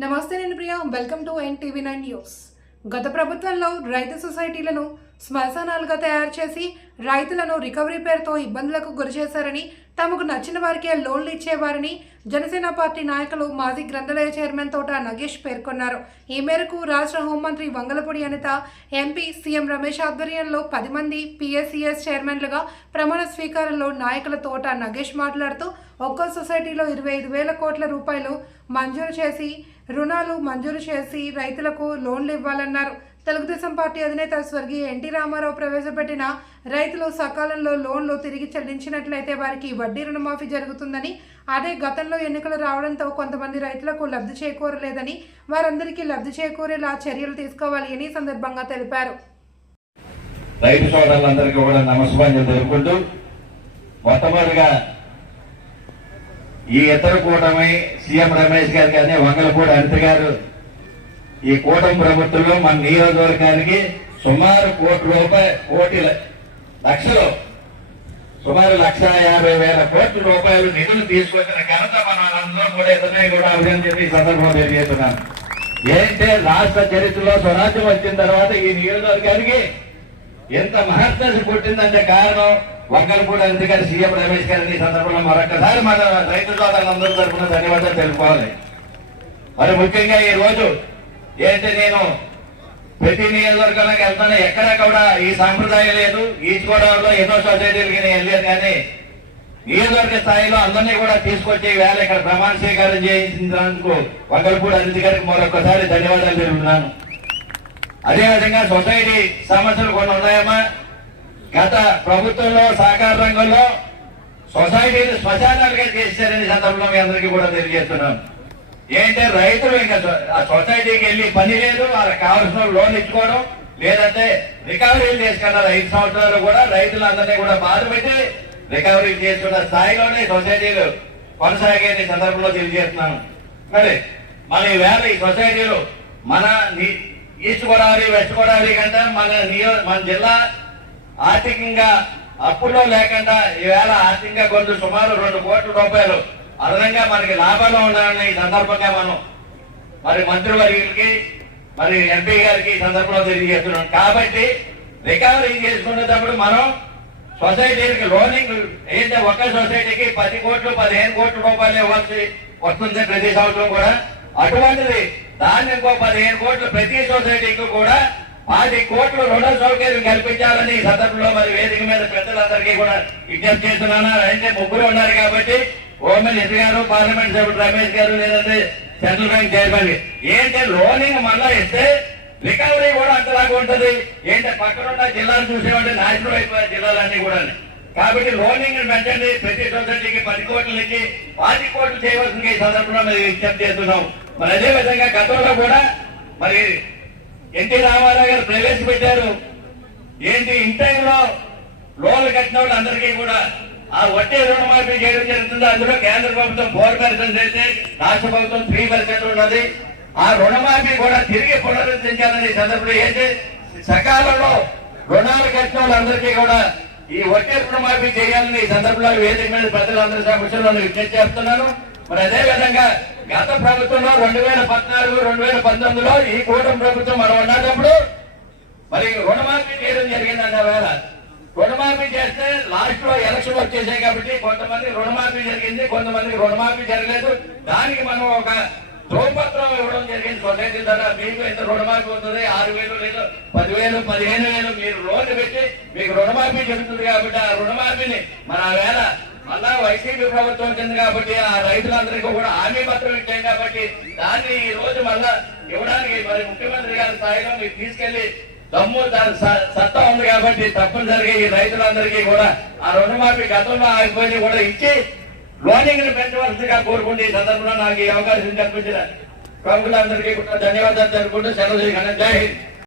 నమస్తే నేను Priya welcome to NTV nine news గత ప్రభుత్వంలో రైతు సొసైటీలను శ్మశానాలుగా తయారు చేసి రైతులను రికవరీ పేరుతో ఇబ్బందులకు గురిచేశారని తమకు నచ్చిన వారికే లోన్లు ఇచ్చేవారని జనసేన పార్టీ నాయకులు మాజీ గ్రంథాలయ చైర్మన్ తోట నగేష్ పేర్కొన్నారు. ఈ మేరకు రాష్ట్ర హోంమంత్రి వంగలపూడి అనిత ఎంపీ సీఎం రమేష్ ఆధ్వర్యంలో పది మంది పిఎస్సిఎస్ చైర్మన్లుగా ప్రమాణ స్వీకారంలో నాయకుల తోట నగేష్ మాట్లాడుతూ ఒక్కో సొసైటీలో ఇరవై ఐదు వేల కోట్ల రూపాయలు మంజూరు చేసి రుణాలు మంజూరు చేసి రైతులకు లోన్లు ఇవ్వాలన్నారు. తెలుగుదేశం పార్టీ అధినేత స్వర్గీయ ఎన్టీ రామారావు ప్రవేశపెట్టిన రైతులు సకాలంలో లోన్లు తిరిగి చెల్లించినట్లయితే వారికి వడ్డీ రుణమాఫీ జరుగుతుందని అదే గతంలో ఎన్నికలు రావడంతో కొంతమంది రైతులకు లబ్ధి చేకూరలేదని వారందరికీ లబ్ధి చేకూరేలా చర్యలు తీసుకోవాలి అని సందర్భంగా తెలిపారు. రైతు సోదరులందరికీ కూడా నమస్కారం తెలుపుకుంటూ మొట్టమొదటిగా ఈ ఇతర కూటమి సీఎం రమేష్ గారు కానీ వంగలపూడి అనిత గారు ఈ కూటమి ప్రభుత్వంలో మన నియోజకవర్గానికి సుమారు కోటి రూపాయలు కోటి లక్షలు సుమారు లక్ష యాభై వేల కోట్ల రూపాయలు నిధులు తీసుకొచ్చిన ఘనత మన అందరం కూడా ఇతనే కూడా అవునని చెప్పి ఈ సందర్భంగా తెలియజేస్తున్నాను. ఏంటంటే రాష్ట్ర చరిత్రలో స్వరాజ్యం వచ్చిన తర్వాత ఈ నియోజకవర్గానికి ఎంత మహర్దశ పుట్టిందంటే కారణం వంగలపూడి అధికారి సీఎం రమేష్ గారిని ఈ సందర్భంలో మరొకసారి మన రైతు సోదరులందరూ తరఫున ధన్యవాదాలు తెలుపుకోవాలి. మరి ముఖ్యంగా ఈ రోజు ఏంటి నేను ప్రతి నియోజకవర్గంలోకి వెళ్తాను? ఎక్కడ కూడా ఈ సాంప్రదాయం లేదు. ఈస్ట్ గోదావరిలో ఎన్నో సొసైటీలకి నేను వెళ్ళాను కానీ నియోజకవర్గ స్థాయిలో అందరినీ కూడా తీసుకొచ్చి వేళ ఇక్కడ ప్రమాణ స్వీకారం చేయించినందుకు వంగలపూడి అనిత గారికి మరొకసారి ధన్యవాదాలు తెలుపుతున్నాను. అదేవిధంగా సొసైటీ సమస్యలు కొన్ని ఉన్నాయమ్మా. గత ప్రభుత్వంలో సహకార రంగంలో సొసైటీని శ్మశానాలుగా చేశారని సందర్భంలో మీ అందరికీ కూడా తెలియజేస్తున్నాం ఏంటంటే రైతులు ఇంకా ఆ సొసైటీకి వెళ్ళి పని లేదు వాళ్ళకి కావాల్సిన లోన్ ఇచ్చుకోవడం లేదంటే రికవరీలు చేసుకున్నారు ఐదు సంవత్సరాలు కూడా రైతులందరినీ కూడా బాధపెట్టి రికవరీ చేసుకున్న స్థాయిలోనే సొసైటీలు కొనసాగే సందర్భంలో తెలియజేస్తున్నాను. మరి మన ఈవేళ ఈ సొసైటీలు మన ఈస్ట్ గోదావరి వెస్ట్ గోదావరి కంటే మన నియో మన జిల్లా ఆర్థికంగా అప్పుల్లో లేకుండా ఈవేళ ఆర్థికంగా కొంత సుమారు రెండు కోట్ల రూపాయలు అదనంగా మనకి లాభాలు ఉండాలని ఈ సందర్భంగా మనం మరి మంత్రివర్యులకి మరి ఎంపీ గారికి ఈ సందర్భంలో తెలియజేస్తున్నాం. కాబట్టి రికవరీ చేసుకునేటప్పుడు మనం సొసైటీకి లోనింగ్ ఏంటంటే ఒక్క సొసైటీకి పది కోట్లు పదిహేను కోట్ల రూపాయలు ఇవ్వాల్సి వస్తుంది ప్రతి సంవత్సరం కూడా. అటువంటిది దాన్ని ఇంకో పదిహేను కోట్లు ప్రతి సొసైటీకి కూడా పది కోట్లు రుణ సౌకర్యం కల్పించాలని ఈ సందర్భంలో మరి వేదిక మీద పెద్దలందరికీ కూడా విజ్ఞప్తి చేస్తున్నాను. అంటే ముగ్గురు ఉన్నారు కాబట్టి ఓం గారు పార్లమెంట్ సభ్యుడు రమేష్ గారు లేదంటే సెంట్రల్ బ్యాంక్ చైర్మన్. ఏంటంటే లోనింగ్ మళ్ళా ఇస్తే రికవరీ కూడా అంతలాగా ఉంటది. ఏంటంటే పక్కనున్న జిల్లాలు చూసేవాడి నాశనం అయిపోయే జిల్లాలన్నీ కూడా కాబట్టి లోనింగ్ పెంచండి ప్రతి సొసైటీకి పది కోట్లు ఇచ్చి పాతి కోట్లు చేయవలసిన ఈ సందర్భంలో మేము విజ్ఞప్తి చేస్తున్నాం. మరి అదే విధంగా గతంలో కూడా మరి ఎన్టీ రామారావు గారు ప్రవేశపెట్టారు. ఏంటి ఇన్ టైంలో లోన్లు కట్టిన వాళ్ళందరికీ కూడా ఆ వడ్డీ రుణమాఫీ చేయడం జరుగుతుంది. అందులో కేంద్ర ప్రభుత్వం ఫోర్ పర్సెంట్ అయితే రాష్ట్ర ప్రభుత్వం త్రీ పర్సెంట్ ఉన్నది. ఆ రుణమాఫీ కూడా తిరిగి పునరుద్ధరించాలని సందర్భంలో ఏంటి సకాలంలో రుణాలు కట్టిన వాళ్ళందరికీ కూడా ఈ వడ్డీ రుణమాఫీ చేయాలని సందర్భంలో వేదిక మీద ప్రజలందరి సమస్యలను విజ్ఞప్తి చేస్తున్నాను. మరి అదే విధంగా గత ప్రభుత్వంలో రెండు వేల పద్నాలుగు రెండు వేల పంతొమ్మిదిలో ఈ కూటమి ప్రభుత్వం మనం ఉన్నప్పుడు మరి రుణమాఫీ చేయడం జరిగిందన్న వేళ. రుణమాఫీ చేస్తే లాస్ట్లో ఎలక్షన్ వచ్చేసాయి కాబట్టి కొంతమంది రుణమాఫీ జరిగింది కొంతమంది రుణమాఫీ జరగలేదు. దానికి మనం ఒక ధ్రువపత్రం ఇవ్వడం జరిగింది. సొసైటీ ద్వారా మీకు ఎంత రుణమాఫీ ఉంటుంది ఆరు వేలు లేదు పదివేలు పదిహేను వేలు మీరు లోన్ పెట్టి మీకు రుణమాఫీ జరుగుతుంది కాబట్టి ఆ రుణమాఫీని మన వేళ మళ్ళా వైసీపీ ప్రభుత్వం వచ్చింది కాబట్టి ఆ రైతులందరికీ కూడా హామీ పత్రం ఇచ్చాం కాబట్టి దాన్ని ఈ రోజు మళ్ళా ఇవ్వడానికి మరి ముఖ్యమంత్రి గారి స్థాయిలో మీరు తీసుకెళ్ళి దమ్ము దాని స- సత్తా ఉంది కాబట్టి తప్పనిసరిగా ఈ రైతులందరికీ కూడా ఆ రుణమాఫీ గతంలో ఆగిపోయి కూడా ఇచ్చి లోనింగ్ని పెంచవలసిందిగా కోరుకుంటే ఈ సందర్భంలో నాకు ఈ అవకాశం కల్పించిన ప్రముఖులందరికీ కూడా ధన్యవాదాలు తెలుపుకుంటూ సెలవు చేయగలను జై హింద్.